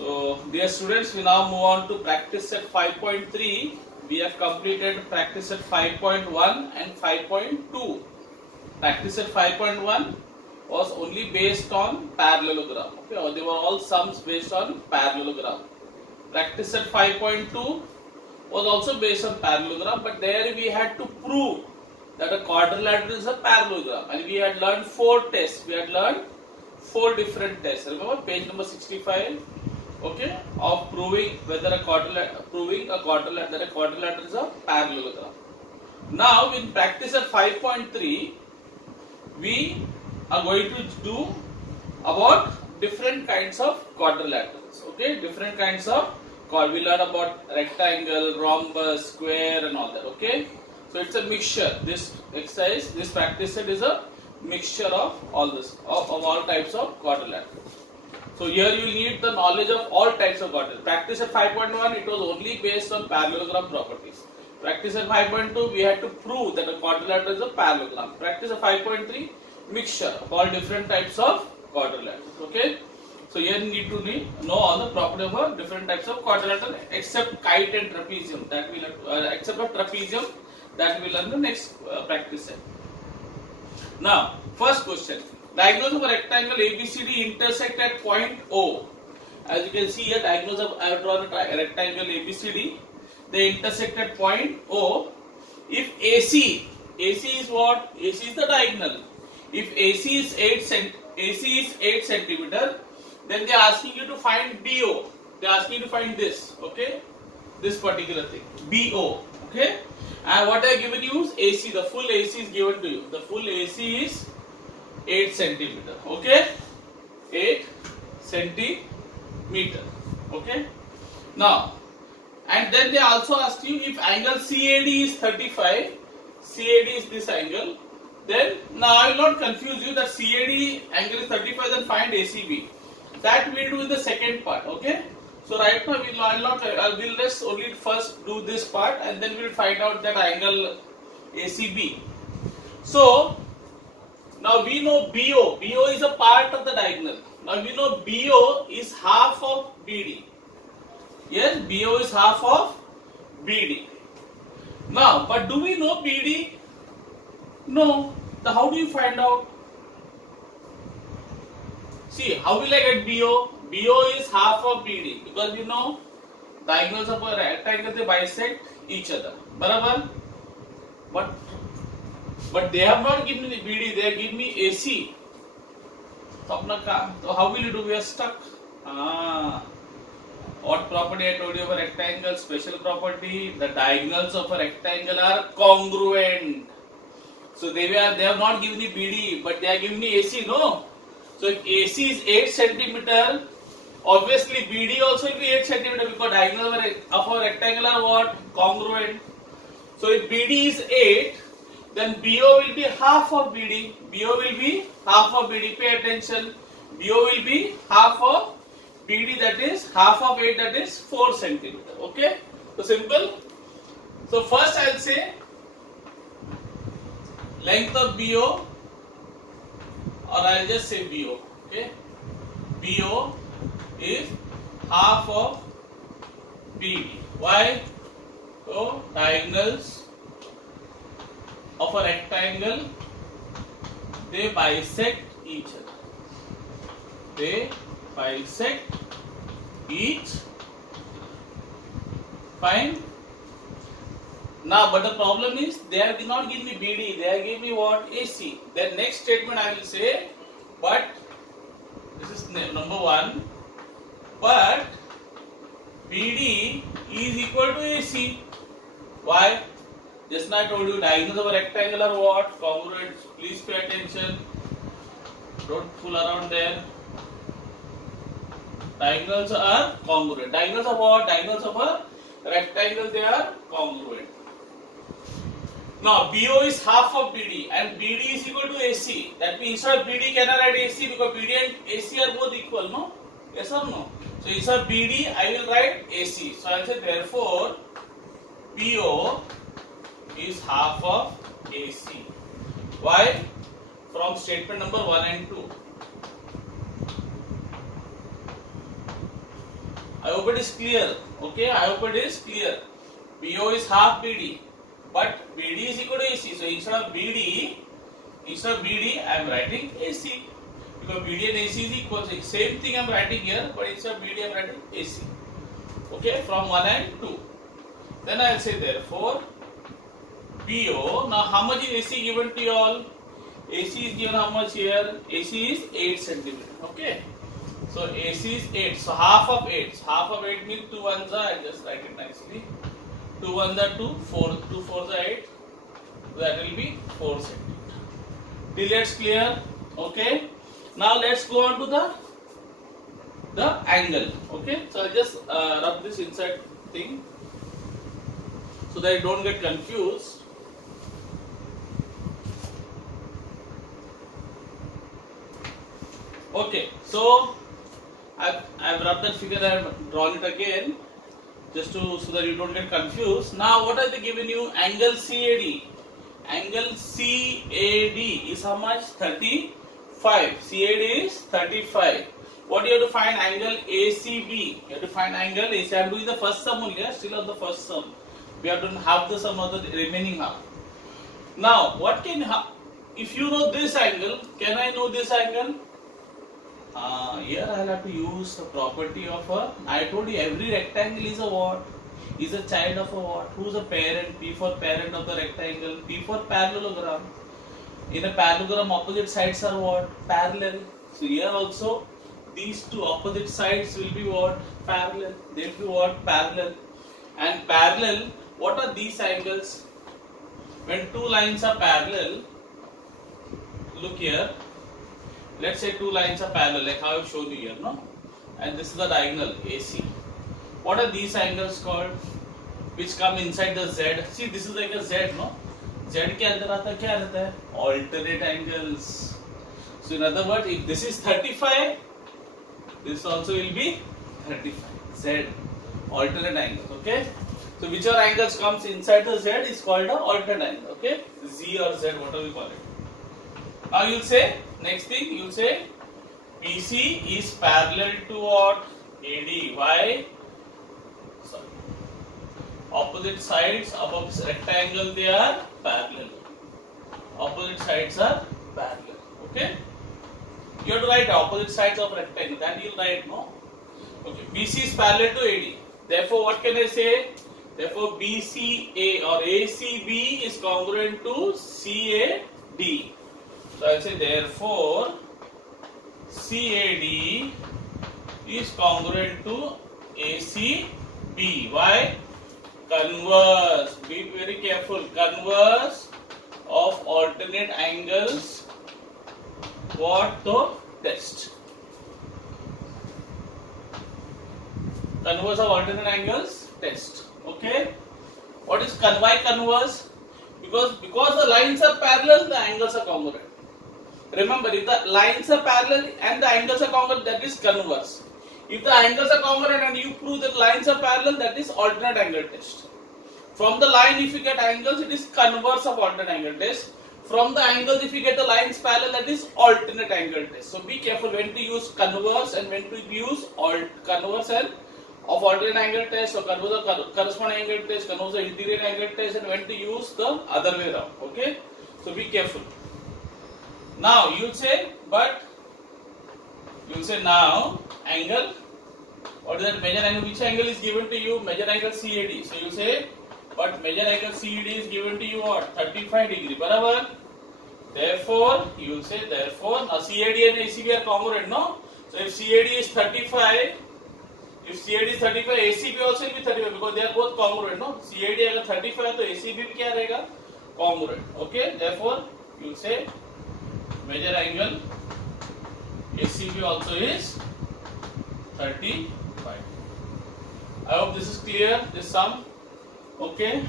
So, dear students, we now move on to practice set 5.3. We have completed practice set 5.1 and 5.2. Practice set 5.1 was only based on parallelogram. Okay, or they were all sums based on parallelogram. Practice set 5.2 was also based on parallelogram, but there we had to prove that a quadrilateral is a parallelogram, and we had learned 4 tests. We had learned 4 different tests. Remember page number 65. Okay, of proving whether a quadrilateral, that a quadrilateral is a parallelogram. Now in practice at 5.3, we are going to do about different kinds of quadrilaterals. Okay, different kinds of we learn about rectangle, rhombus, square, and all that. Okay, so it's a mixture. This exercise, this practice set is a mixture of all this, of all types of quadrilaterals. So here you need the knowledge of all types of quadrilaterals. Practice at 5.1, it was only based on parallelogram properties. Practice at 5.2, we had to prove that a quadrilateral is a parallelogram. Practice at 5.3, mixture of all different types of quadrilaterals. Okay. So here you need to know all the property of a different types of quadrilateral, except kite and trapezium, that we learn, except for trapezium, that we learn the next practice set. Now, first question. Diagonals of a rectangle ABCD intersect at point O. As you can see here, diagonals of, I have drawn a rectangle ABCD. They intersect at point O. If AC is what? AC is the diagonal. If AC is 8 centimeter, then they are asking you to find BO. They are asking you to find this. Okay, this particular thing, BO. Okay, and what I have given you is AC. The full AC is given to you. The full AC is 8 centimeter. Okay, 8 centimeter. Okay. Now, and then they also asked you if angle CAD is 35. CAD is this angle. Then now I will not confuse you that CAD angle is 35. Then find ACB. That we will do in the second part. Okay. So right now we'll just only first do this part, and then we will find out that angle ACB. So now we know BO. BO is a part of the diagonal. Now we know BO is half of BD. Yes, BO is half of BD. Now, but do we know BD? No. So how do you find out? See, how will I get BO? BO is half of BD, because you know diagonals of a rectangle, they bisect each other. Barabar? But they have not given me BD, they have given me AC. So how will you do? We are stuck. What property I told you of a rectangle? Special property. The diagonals of a rectangle are congruent. So they have not given me BD, but they are giving me AC. No. So if AC is 8 centimeter, obviously BD also will be 8 centimeter, because diagonals of a rectangle are what? Congruent. So if BD is 8, then BO will be half of BD. BO will be half of BD. Pay attention. BO will be half of BD, that is half of 8, that is 4 centimeter. Okay. So simple. So first I will say length of BO, or I will just say BO. Okay. BO is half of BD. Why? So diagonals of a rectangle, they bisect each other. They bisect each. Fine. Now, but the problem is they have not given me BD. They have given me what? AC. Then next statement I will say, but this is number 1. But BD is equal to AC. Why? Just now I told you diagonals of a rectangle are what? Congruent. Please pay attention. Don't fool around there. Diagonals are congruent. Diagonals of what? Diagonals of a rectangle, they are congruent. Now BO is half of BD, and BD is equal to AC. That means instead of BD can I write AC, because BD and AC are both equal, no? Yes or no? So instead of BD I will write AC. So I will say therefore BO is half of AC. Why? From statement number 1 and 2. I hope it is clear. Okay, I hope it is clear. BO is half BD, but BD is equal to AC. So instead of BD, I am writing AC because BD and AC is equal. So same thing I am writing here, but instead of BD I am writing AC. Okay, from 1 and 2. Then I will say therefore BO. Now how much is AC given to you all? AC is given how much here? AC is 8 centimeter. Okay. So AC is 8. So half of 8. So half of 8 means 2 ones are. I just write it nicely. 2 ones are 2. 2 fours are 8. So that will be 4 centimeter. Till it's clear. Okay. Now let's go on to the angle. Okay. So I'll just rub this inside thing so that you don't get confused. Okay, so I've rubbed that figure and drawn it again just to so that you don't get confused. Now what are they given you? Angle CAD. Angle CAD is how much? 35. CAD is 35. What you have to find? Angle ACB. You have to find angle AC. I am doing the first sum only. Still on the first sum. We have done half the sum of the remaining half. Now what can if you know this angle? Can I know this angle? Here I will have to use the property of a. I told you every rectangle is a what? Is a child of a what? Who is a parent? P for parent of the rectangle. P for parallelogram. In a parallelogram, opposite sides are what? Parallel. So here also, these two opposite sides will be what? Parallel. They will be what? Parallel. And parallel. What are these angles? When two lines are parallel, look here. Let's say two lines are parallel, like how I've shown you here, no? And this is the diagonal AC. What are these angles called? Which come inside the Z. See, this is like a Z, no? Z के अंदर आता क्या रहता है? Alternate angles. So in other words, if this is 35, this also will be 35. Z. Alternate angles. Okay. So whichever angles comes inside the Z is called an alternate angle. Okay. Z or Z, whatever we call it. Now you'll say, next thing you'll say BC is parallel to what? AD. Why? Sorry. Opposite sides above rectangle they are parallel. Opposite sides are parallel. Okay? You have to write opposite sides of rectangle. That you'll write, no? Okay. BC is parallel to AD. Therefore, what can I say? Therefore, BCA or ACB is congruent to CAD. So I will say therefore CAD is congruent to ACB. Why? Converse. Be very careful. Converse of alternate angles. What to test? Converse of alternate angles test. Okay. What is why converse? Because the lines are parallel, the angles are congruent. Remember, if the lines are parallel and the angles are congruent, that is converse. If the angles are congruent and you prove that lines are parallel, that is alternate angle test. From the line, if you get angles, it is converse of alternate angle test. From the angles, if you get the lines parallel, that is alternate angle test. So be careful when to use converse and when to use converse and of alternate angle test, or converse of corresponding angle test, converse of interior angle test, and when to use the other way around. Okay, so be careful. Now you'll say, now angle. What is that measure angle? Which angle is given to you? Measure angle CAD. So you say, but measure angle CAD is given to you what? 35 degree. Barabar. Therefore, you will say therefore. Now CAD and ACB are congruent, no? So if CAD is 35, ACB also will be 35 because they are both congruent, no? CAD अगर 35 है तो ACB भी क्या रहेगा? Congruent. Okay. Therefore, you will say measure angle ACB also is 35. I hope this is clear, this sum. Okay.